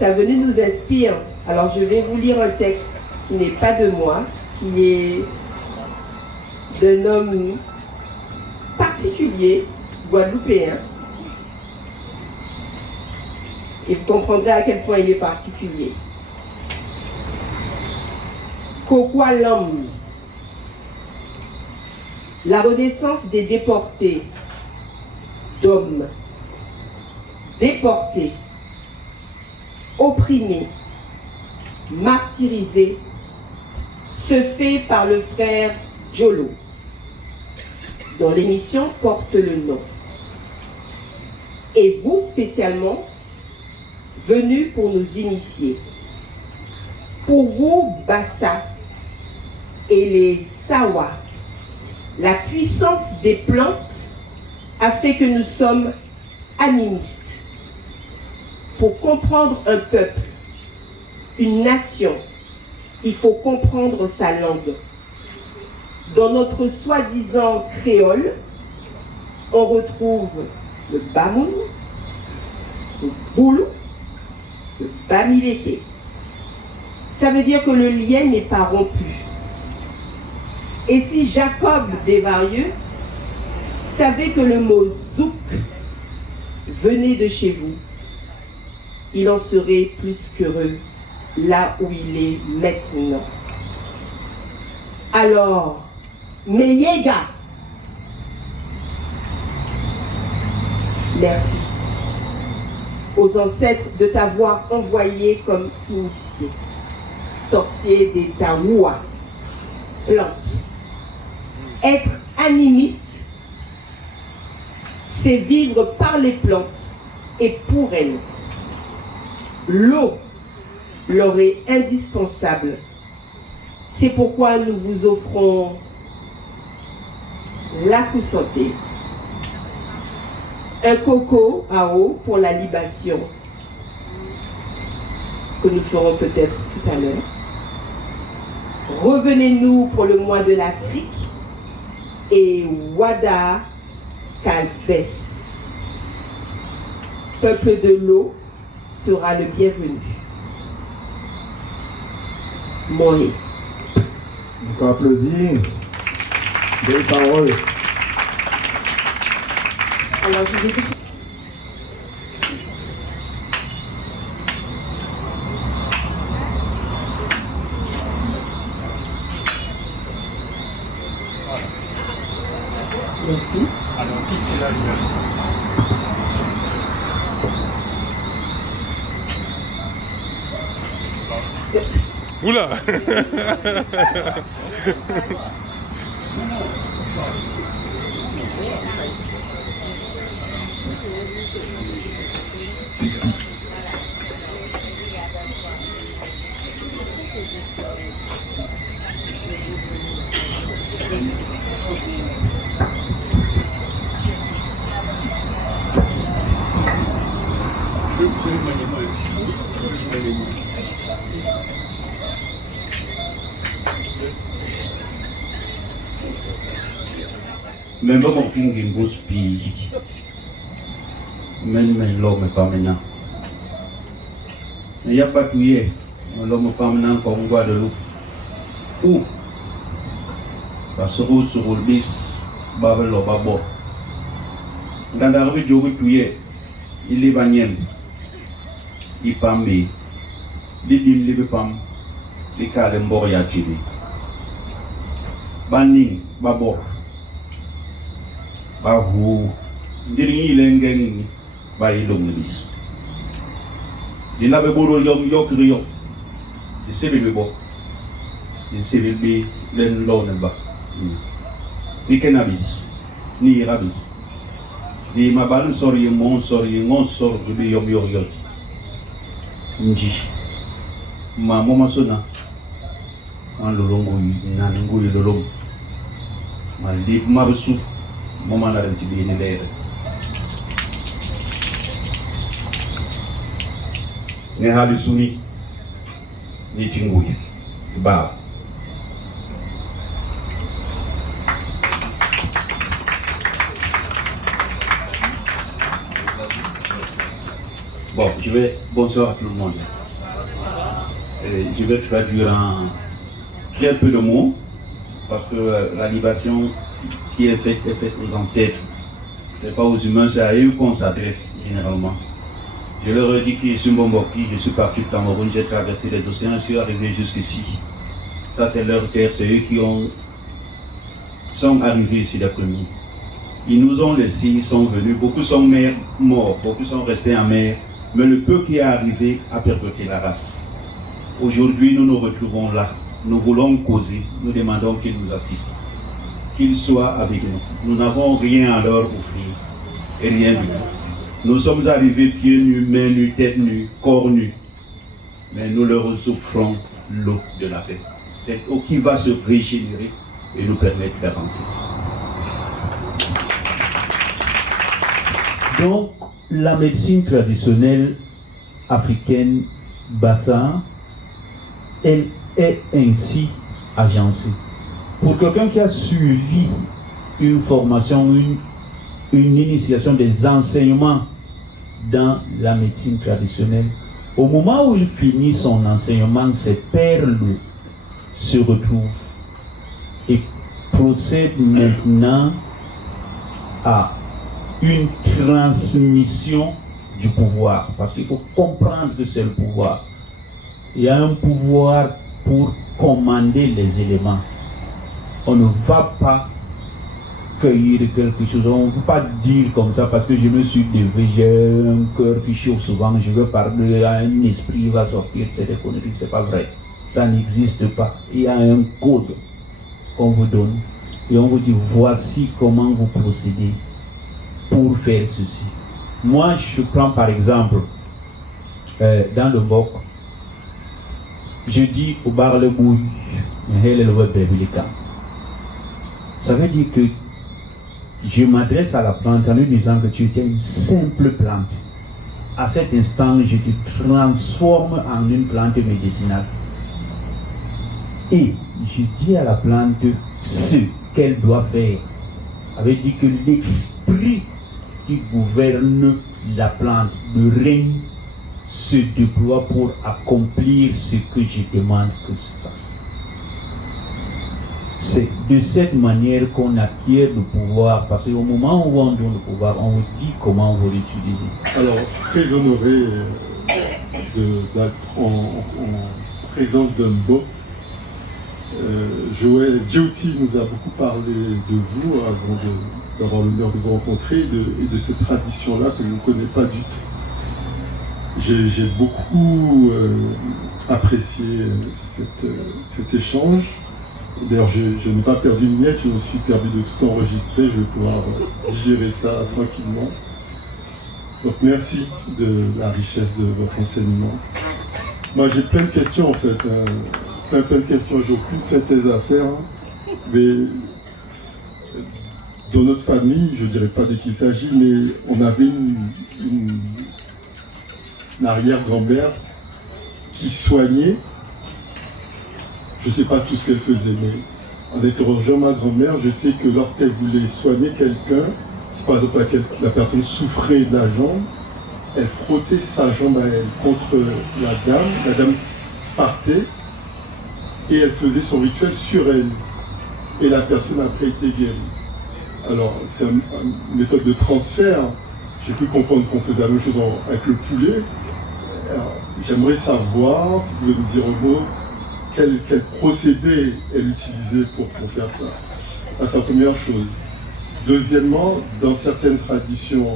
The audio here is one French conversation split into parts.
sa venue nous inspire. Alors je vais vous lire un texte qui n'est pas de moi, qui est d'un homme particulier, guadeloupéen. Et vous comprendrez à quel point il est particulier. Kokwalam, la renaissance des déportés, d'hommes, déportés, opprimés, martyrisés, se fait par le frère Jolo, dont l'émission porte le nom. Et vous spécialement, venus pour nous initier. Pour vous, Bassa et les Sawa, la puissance des plantes a fait que nous sommes animistes. Pour comprendre un peuple, une nation, il faut comprendre sa langue. Dans notre soi-disant créole, on retrouve le Bamoun, le Boulou, le Bamileke. Ça veut dire que le lien n'est pas rompu. Et si Jacob Desvarieux savait que le mot zouk venait de chez vous, il en serait plus qu'heureux là où il est maintenant. Alors, Meyega, merci aux ancêtres de t'avoir envoyé comme initié, sorcier des Taoua, plantes. Être animiste, c'est vivre par les plantes et pour elles. L'eau leur est indispensable. C'est pourquoi nous vous offrons la santé, un coco à eau pour la libation, que nous ferons peut-être tout à l'heure. Revenez-nous pour le mois de l'Afrique et Wada Kalbes. Peuple de l'eau sera le bienvenu. Moïse. On peut applaudir. Belle parole. Alors je vous dis. Merci. Alors, qui c'est là, Oula. Même mon film qui me pousse, puis même l'homme n'est pas maintenant. Il n'y a pas de tuer, l'homme n'est pas maintenant comme Guadeloupe. Où? Parce que sur le bis, Babel ou Babo. Quand arrive Djouri tuer, il est bagné. Il pambe, il dim, il pam, il calme Boria Chili. Banning, Babo. Bahu diri lengen ba ilong bis dila be boro yom yok riyo di sebil be bo di sebil be len lone ba ni kenabis ni rabis di mabalun sori mon sori ngon sor be yom yok yot nji ma moma sona an lolongo nan ngui lolong mal di mabusu Mama na rin tibihin nila yun. Ni hali suni ni chinguya ba Bon, bonsoir à tout le monde. Je vais traduire en très peu de mots, parce que la libation qui est faite aux ancêtres. C'est pas aux humains, c'est à eux qu'on s'adresse généralement. Je leur ai dit que je suis Mbomboki, je suis parti de Cameroun, j'ai traversé les océans, je suis arrivé jusqu'ici. Ça c'est leur terre, c'est eux qui sont arrivés ici les premiers. Ils nous ont laissés, ils sont venus, beaucoup sont morts, beaucoup sont restés en mer, mais le peu qui est arrivé a perpétué la race. Aujourd'hui, nous nous retrouvons là, nous voulons causer, nous demandons qu'ils nous assistent, qu'ils soient avec nous. Nous n'avons rien à leur offrir, et rien du tout. Nous sommes arrivés pieds nus, mains nues, tête nue, corps nu, mais nous leur offrons l'eau de la paix. Cette eau qui va se régénérer et nous permettre d'avancer. Donc, la médecine traditionnelle africaine Bassa, elle est ainsi agencée. Pour quelqu'un qui a suivi une formation, une initiation des enseignements dans la médecine traditionnelle, au moment où il finit son enseignement, ces perles se retrouvent et procèdent maintenant à une transmission du pouvoir, parce qu'il faut comprendre que c'est le pouvoir. Il y a un pouvoir pour commander les éléments. On ne va pas cueillir quelque chose, on ne peut pas dire comme ça parce que je me suis levé, j'ai un cœur qui chauffe souvent, je veux parler à un esprit, il va sortir, c'est des conneries, c'est pas vrai. Ça n'existe pas. Il y a un code qu'on vous donne et on vous dit voici comment vous procédez pour faire ceci. Moi, je prends par exemple, dans le Mbok, je dis au bar le bouille, ça veut dire que je m'adresse à la plante en lui disant que tu étais une simple plante. À cet instant, je te transforme en une plante médicinale. Et je dis à la plante ce qu'elle doit faire. Ça veut dire que l'esprit qui gouverne la plante, le règne, se déploie pour accomplir ce que je demande que se fasse. C'est de cette manière qu'on acquiert le pouvoir, parce qu'au moment où on donne le pouvoir, on vous dit comment vous l'utilisez. Alors, je suis très honoré d'être en présence d'un Mbok. Joël Djouti nous a beaucoup parlé de vous avant d'avoir l'honneur de vous rencontrer et de cette tradition-là que je ne connais pas du tout. J'ai beaucoup apprécié cet échange. D'ailleurs, je n'ai pas perdu une miette, je me suis permis de tout enregistrer, je vais pouvoir digérer ça tranquillement. Donc merci de la richesse de votre enseignement. Moi j'ai plein de questions en fait, plein de questions, j'ai aucune synthèse à faire, mais dans notre famille, je ne dirais pas de qui il s'agit, mais on avait une arrière-grand-mère qui soignait. Je ne sais pas tout ce qu'elle faisait, mais en interrogeant ma grand-mère, je sais que lorsqu'elle voulait soigner quelqu'un, si par exemple la personne souffrait de la jambe, elle frottait sa jambe à elle contre la dame partait et elle faisait son rituel sur elle. Et la personne après était guérie. Alors c'est une méthode de transfert. J'ai pu comprendre qu'on faisait la même chose avec le poulet. J'aimerais savoir, si vous pouvez nous dire un mot, quel procédé elle utilisait pour faire ça. C'est la première chose. Deuxièmement, dans certaines traditions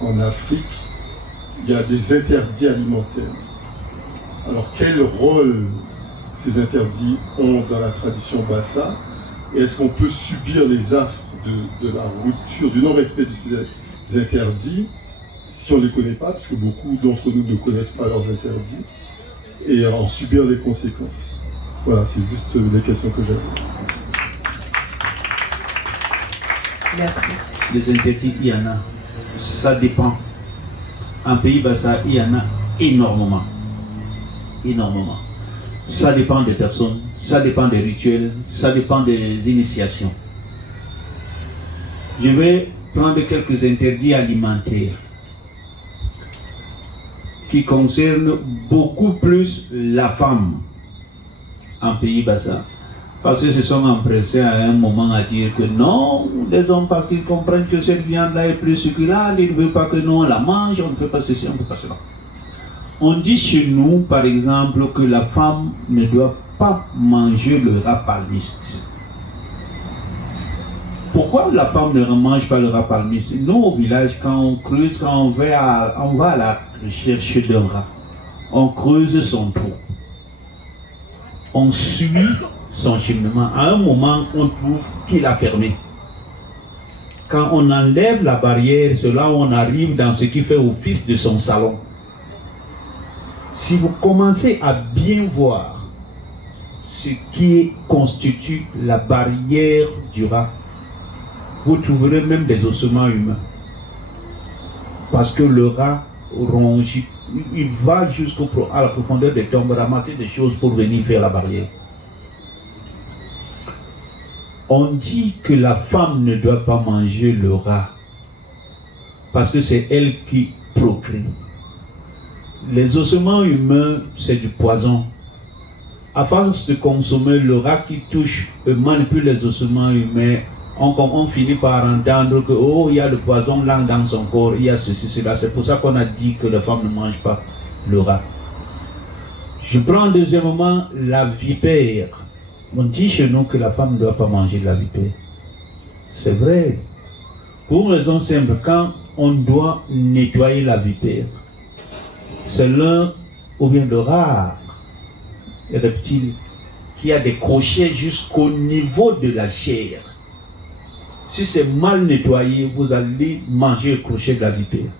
en Afrique, il y a des interdits alimentaires. Alors quel rôle ces interdits ont dans la tradition Bassa? Et est-ce qu'on peut subir les affres de la rupture, du non-respect de ces interdits si on ne les connaît pas, puisque beaucoup d'entre nous ne connaissent pas leurs interdits, et en subir les conséquences. Voilà, c'est juste les questions que j'avais. Merci. Les interdits, il y en a. Ça dépend. En pays Bassa, il y en a énormément. Énormément. Ça dépend des personnes, ça dépend des rituels, ça dépend des initiations. Je vais prendre quelques interdits alimentaires. qui concerne beaucoup plus la femme en Pays Bassa. Parce qu'ils se sont empressés à un moment à dire que non, les hommes, parce qu'ils comprennent que cette viande-là est plus succulente, ils ne veulent pas que nous on la mange, on ne fait pas ceci, on ne fait pas cela. On dit chez nous, par exemple, que la femme ne doit pas manger le rat palmiste. Pourquoi la femme ne mange pas le rat palmiste? Nous, au village, quand on creuse, quand on va à la recherche d'un rat, on creuse son trou. On suit son cheminement. À un moment, on trouve qu'il a fermé. Quand on enlève la barrière, c'est là où on arrive dans ce qui fait office de son salon. Si vous commencez à bien voir ce qui constitue la barrière du rat, vous trouverez même des ossements humains. Parce que le rat ronge, il va jusqu'à la profondeur des tombes, ramasser des choses pour venir faire la barrière. On dit que la femme ne doit pas manger le rat parce que c'est elle qui procrée. Les ossements humains, c'est du poison. À force de consommer le rat qui touche et manipule les ossements humains, on finit par entendre que oh, il y a le poison là dans son corps, il y a ceci, cela. C'est pour ça qu'on a dit que la femme ne mange pas le rat. Je prends deuxièmement la vipère. On dit chez nous que la femme ne doit pas manger la vipère. C'est vrai. Pour une raison simple, quand on doit nettoyer la vipère, c'est l'un ou bien le rare reptile qui a des crochets jusqu'au niveau de la chair. Si c'est mal nettoyé, vous allez manger le crochet de la vipère.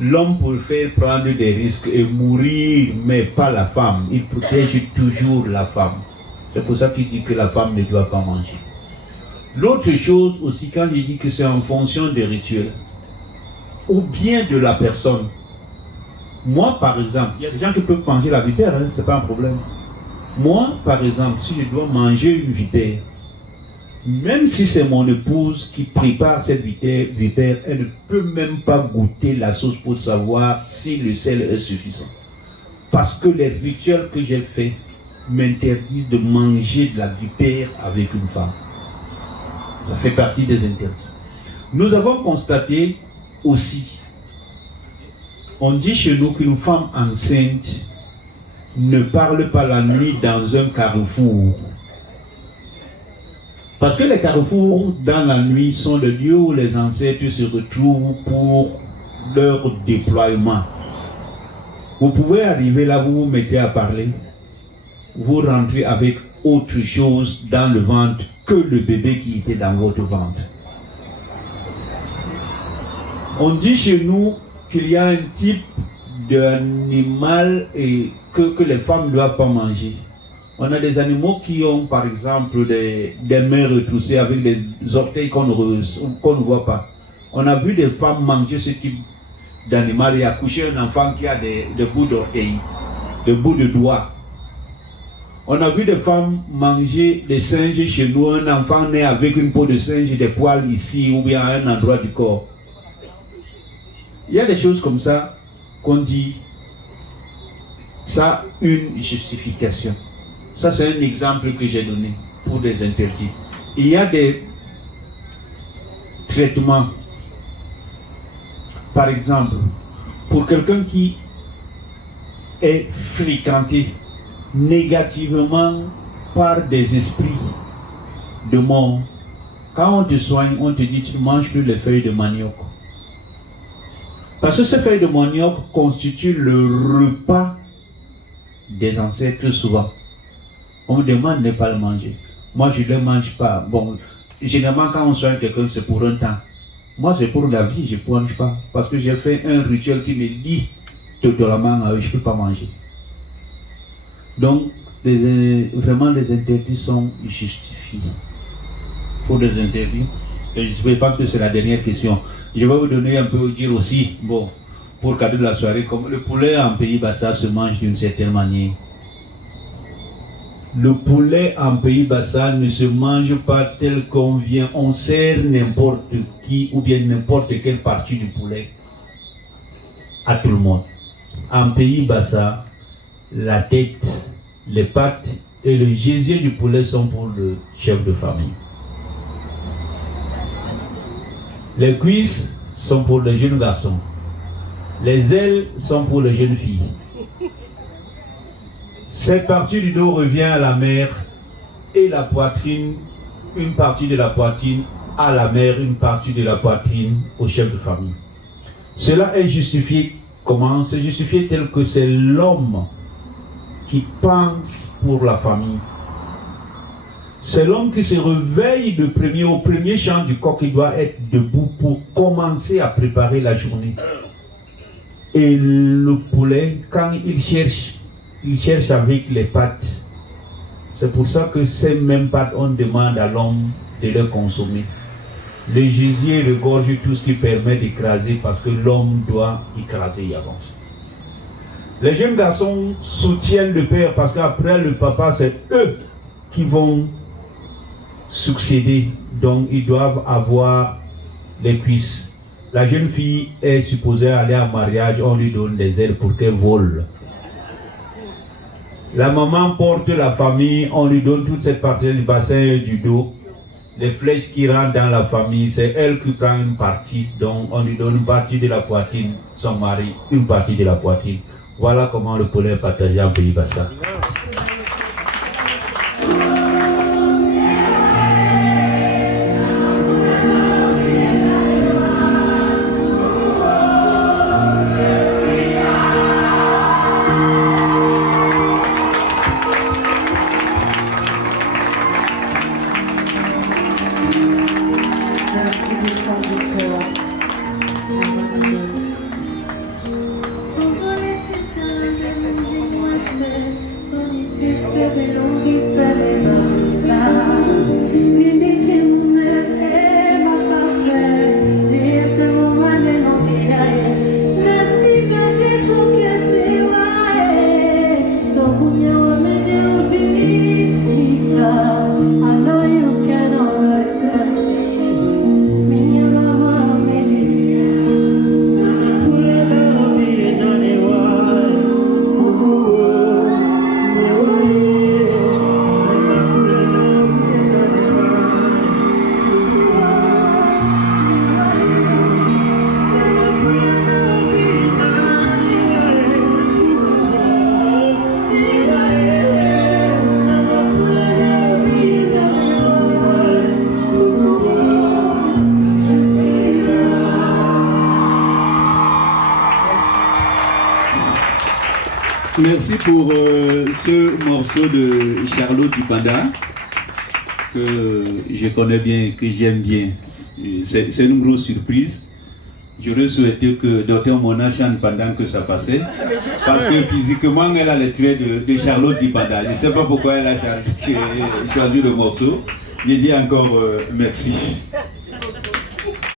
L'homme préfère prendre des risques et mourir, mais pas la femme. Il protège toujours la femme. C'est pour ça qu'il dit que la femme ne doit pas manger. L'autre chose aussi, quand il dit que c'est en fonction des rituels, ou bien de la personne. Moi, par exemple, il y a des gens qui peuvent manger la vipère, hein, c'est pas un problème. Moi, par exemple, si je dois manger une vipère, même si c'est mon épouse qui prépare cette vipère, elle ne peut même pas goûter la sauce pour savoir si le sel est suffisant. Parce que les rituels que j'ai faits m'interdisent de manger de la vipère avec une femme. Ça fait partie des interdits. Nous avons constaté aussi, on dit chez nous qu'une femme enceinte ne parle pas la nuit dans un carrefour. Parce que les carrefours dans la nuit sont le lieu où les ancêtres se retrouvent pour leur déploiement. Vous pouvez arriver là, vous vous mettez à parler, vous rentrez avec autre chose dans le ventre que le bébé qui était dans votre ventre. On dit chez nous qu'il y a un type d'animal que les femmes ne doivent pas manger. On a des animaux qui ont par exemple des mains retroussées avec des orteils qu'on ne voit pas. On a vu des femmes manger ce type d'animal et accoucher un enfant qui a des bouts d'orteils, des bouts de doigts. On a vu des femmes manger des singes chez nous, un enfant né avec une peau de singe et des poils ici ou bien à un endroit du corps. Il y a des choses comme ça qu'on dit, ça a une justification. Ça c'est un exemple que j'ai donné pour des interdits. Il y a des traitements. Par exemple, pour quelqu'un qui est fréquenté négativement par des esprits de mort, quand on te soigne, on te dit tu ne manges plus les feuilles de manioc. Parce que ces feuilles de manioc constituent le repas des ancêtres souvent. On me demande de ne pas le manger. Moi, je ne le mange pas. Bon, généralement, quand on soigne quelqu'un, c'est pour un temps. Moi, c'est pour la vie, je ne mange pas. Parce que j'ai fait un rituel qui me dit totalement, je ne peux pas manger. Donc, vraiment, les interdits sont justifiés. Pour les interdits. Et je pense que c'est la dernière question. Je vais vous donner un peu, dire aussi, bon, pour cadeau de la soirée, comme le poulet en Pays Bassa se mange d'une certaine manière. Le poulet en Pays Bassa ne se mange pas tel qu'on vient, on sert n'importe qui ou bien n'importe quelle partie du poulet à tout le monde. En pays Bassa, la tête, les pattes et le gésier du poulet sont pour le chef de famille. Les cuisses sont pour les jeunes garçons. Les ailes sont pour les jeunes filles. Cette partie du dos revient à la mère et la poitrine, une partie de la poitrine à la mère, une partie de la poitrine au chef de famille. Cela est justifié comment? C'est justifié tel que c'est l'homme qui pense pour la famille. C'est l'homme qui se réveille au premier chant du coq, il doit être debout pour commencer à préparer la journée. Et le poulet, quand il cherche avec les pattes. C'est pour ça que ces mêmes pattes, on demande à l'homme de les consommer. Le gésier regorge tout ce qui permet d'écraser parce que l'homme doit écraser et avancer. Les jeunes garçons soutiennent le père parce qu'après le papa, c'est eux qui vont succéder. Donc ils doivent avoir les cuisses. La jeune fille est supposée aller en mariage, on lui donne des ailes pour qu'elle vole. La maman porte la famille, on lui donne toute cette partie du bassin et du dos. Les flèches qui rentrent dans la famille, c'est elle qui prend une partie. Donc on lui donne une partie de la poitrine, son mari, une partie de la poitrine. Voilà comment le poulet est partagé en Pays Bassa. Merci pour ce morceau de Charlot Dipanda que je connais bien, que j'aime bien. C'est une grosse surprise. J'aurais souhaité que Dr Mona chante pendant que ça passait, parce que physiquement elle a les traits de Charlot Dipanda. Je ne sais pas pourquoi elle a choisi le morceau. Je dis encore merci.